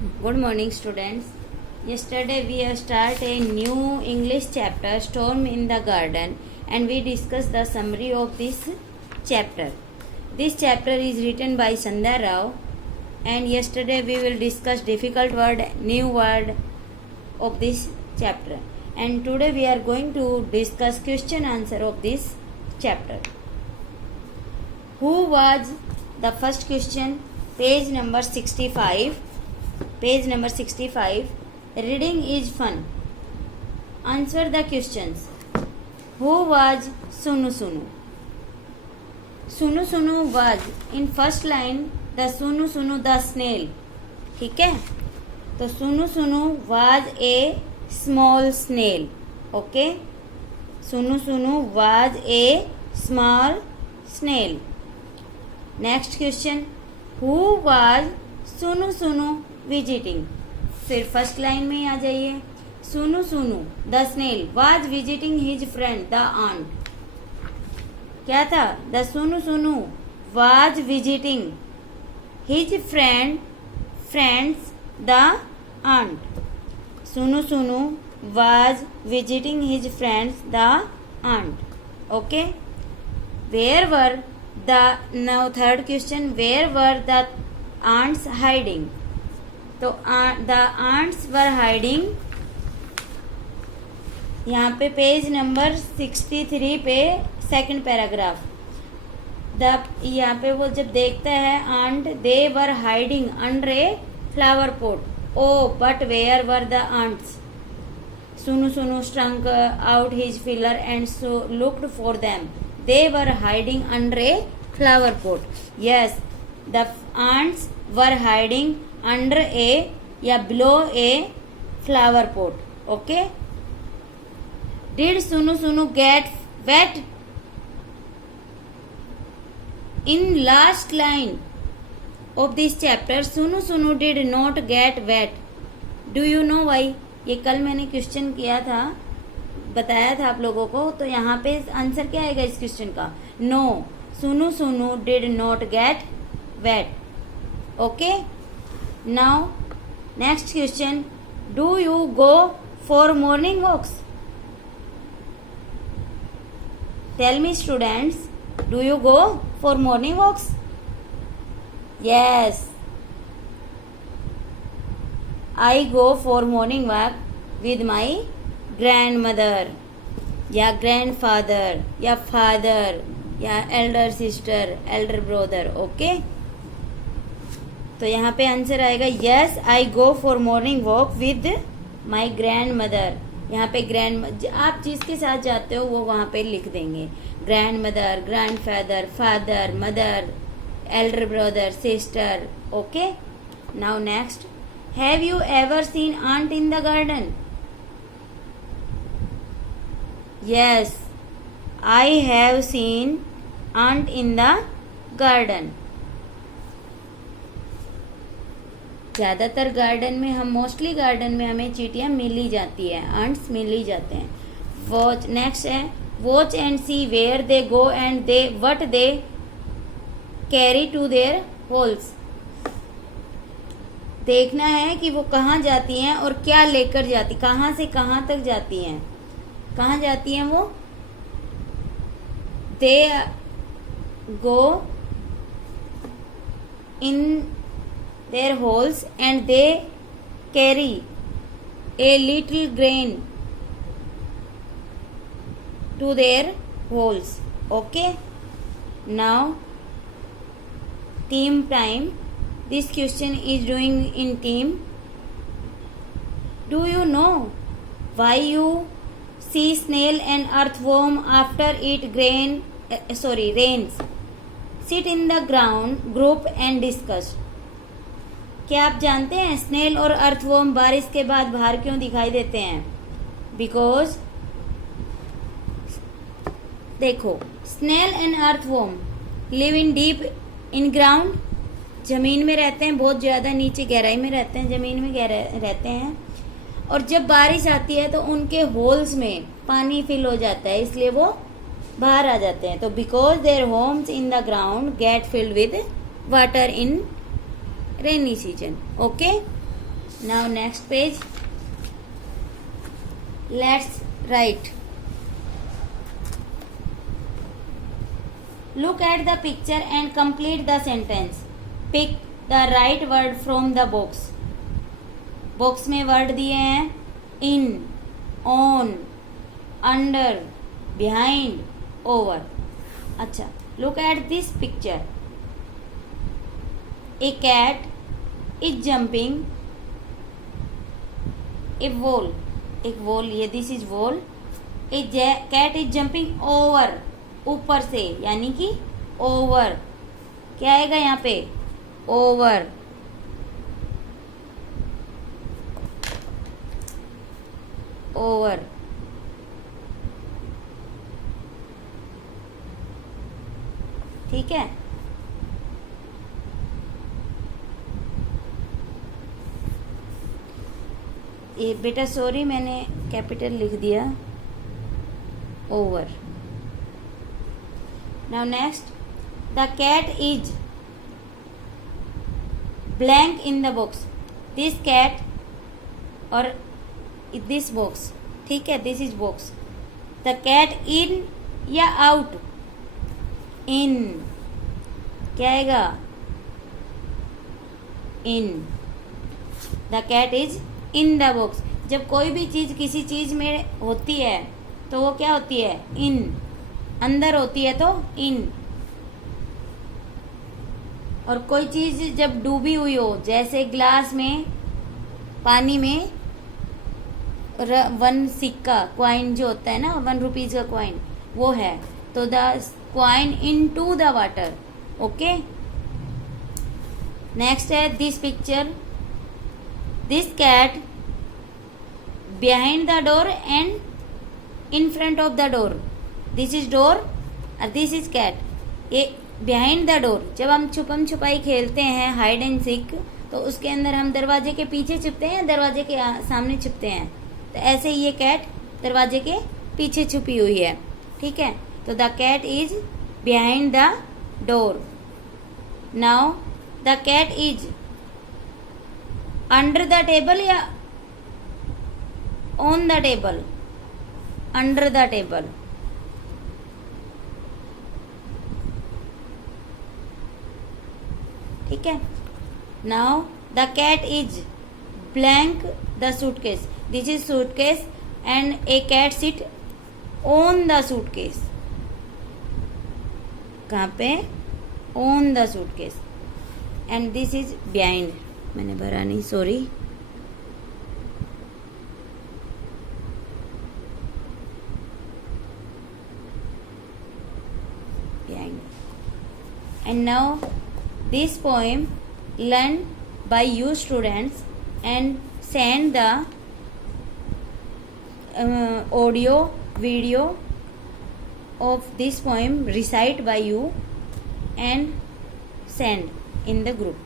Good morning, students. Yesterday we have started a new English chapter, Storm in the Garden, and we discussed the summary of this chapter. This chapter is written by Sandhya Rao, and yesterday we will discuss difficult word, new word of this chapter. And today we are going to discuss question answer of this chapter. Who was the first question? Page number 65. Page number 65. Reading is fun. Answer the questions. Who was Sunu Sunu? Sunu Sunu was, in first line, the Sunu Sunu the snail. ठीक है, तो Sunu Sunu was a small snail. Okay, Sunu Sunu was a small snail. Next question. Who was Sunu Sunu visiting? फिर first line में आ जाइए. Sunu Sunu the snail was visiting his friend the ant. क्या था? The Sunu Sunu was visiting his friends the ant. Sunu Sunu was visiting his friends the ant. Okay, where were the, now third question, where were the ants hiding? तो the ants were hiding, यहाँ पे page number 63 पे second paragraph. यहाँ पे वो जब देखता है ant, they were hiding under a flower pot. Oh but where were the ants? Sunu Sunu stuck out his feeler and so looked for them. They were hiding under a flower pot. Yes, the ants were hiding under a या below a flower pot. Okay. Did Sunu Sunu get wet? In last line of this chapter Sunu Sunu did not get wet. Do you know Y? ये कल मैंने question किया था, बताया था आप लोगों को. तो यहाँ पे आंसर क्या आएगा इस क्वेश्चन का? No, Sunu Sunu did not get wet. Okay. Now, next question. Do you go for morning walks? Tell me, students, do you go for morning walks? Yes, I go for morning walk with my grandmother या grandfather या father या elder sister, elder brother. Okay? तो यहाँ पे answer आएगा yes, I go for morning walk with my grand mother. यहाँ पे grand, आप जिसके साथ जाते हो वो वहाँ पे लिख देंगे. Grandmother, grandfather, father, mother, elder brother, sister. Okay. Now next. Have you ever seen ant in the garden? Yes, I have seen ant in the garden. ज़्यादातर गार्डन में, हम मोस्टली गार्डन में हमें चींटियाँ मिल ही जाती है, ants मिल ही जाते हैं. वॉच. नेक्स्ट है watch and see where they go and they what they carry to their holes. देखना है कि वो कहाँ जाती हैं और क्या लेकर जाती, कहाँ से कहाँ तक जाती हैं. कहाँ जाती हैं वो? दे गो इन their holes and they carry a little grain to their holes. Okay. Now team time. This question is doing in team. Do you know why you see snail and earthworm after it rains? Sit in the ground group and discuss. क्या आप जानते हैं snail और earthworm बारिश के बाद बाहर क्यों दिखाई देते हैं? बिकॉज देखो, snail and earthworm live in deep in ground. जमीन में रहते हैं, बहुत ज़्यादा नीचे गहराई में रहते हैं, जमीन में रहते हैं. और जब बारिश आती है तो उनके होल्स में पानी फिल हो जाता है, इसलिए वो बाहर आ जाते हैं. तो because their homes in the ground get filled with water in rainy season. Okay. Now next page. Let's write. Look at the picture and complete the sentence. Pick the right word from the box. Box में word दिए हैं in, on, under, behind, over. अच्छा, look at this picture. A cat is jumping a wall. एक wall, ये this is wall. A cat is jumping over, ऊपर से, यानी कि ओवर. क्या आएगा यहाँ पे? ओवर. ओवर. ठीक है. ये बेटा सॉरी, मैंने कैपिटल लिख दिया. Over. Now next. The cat is blank in the box. This cat और दिस बॉक्स. ठीक है, this is box. The cat in या आउट? इन. क्या आएगा? In. The cat is in the box. जब कोई भी चीज किसी चीज में होती है तो वो क्या होती है? इन. अंदर होती है तो इन. और कोई चीज जब डूबी हुई हो, जैसे ग्लास में, पानी में, 1 सिक्का, क्वाइन जो होता है ना, 1 रुपीज का क्वाइन, वो है, तो the coin into the water. Okay. Next है this picture. This cat behind the door and in front of the door. This is door और दिस इज कैट. ये बिहाइंड द डोर. जब हम छुपम छुपाई खेलते हैं, हाइड एंड सीक, तो उसके अंदर हम दरवाजे के पीछे छुपते हैं, दरवाजे के सामने छुपते हैं. तो ऐसे ही ये कैट दरवाजे के पीछे छुपी हुई है. ठीक है. तो the cat is behind the door. Now the cat is under the table या on the table? Under the table. ठीक है. Now the cat is blank the suitcase. This is suitcase and a cat sit on the suitcase. कहाँ पे? On the suitcase. And this is behind. मैंने भरा नहीं, sorry. Behind. And now this poem learned by you students, and send the audio video of this poem recite by you and send in the group.